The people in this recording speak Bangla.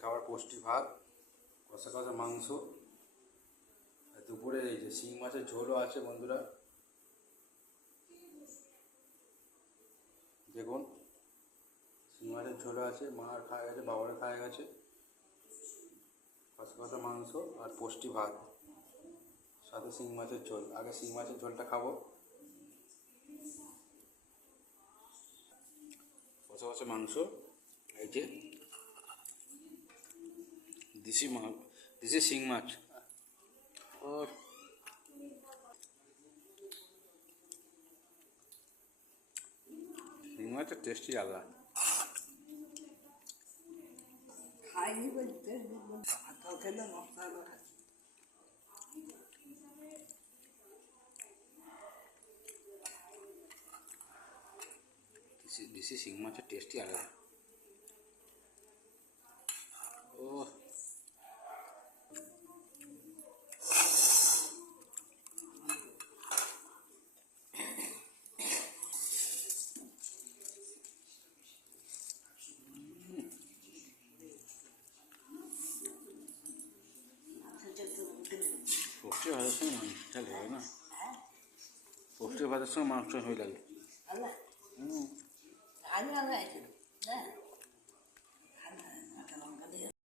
খাবার পুষ্টি ভাত, কষা কষা মাংস, আর দুপুরে এই যে শিং মাছের ঝোলও আছে বন্ধুরা। দেখুন শিং মাছের ঝোলও আছে, মার খাওয়া গেছে, বাবারা খাওয়া গেছে। কষা কষা মাংস আর পুষ্টি ভাত, সাথে শিং মাছের ঝোল। আগে শিং মাছের ঝোলটা খাবো। কষা কষা মাংস, এই যে দেশি শিং মাছ। ও শিং মাছটা টেস্টি আলাদা। খাইনি বলতে ভাত খেলে মশলা খাচ্ছি। দেশি শিং মাছের টেস্টি আলাদা। ও পোস্টে ভাতের সঙ্গে মাংসটা লাগে না, পোস্টের ভাতের সঙ্গে মাংস হয়ে লাগে। আমি আছে হ্যাঁ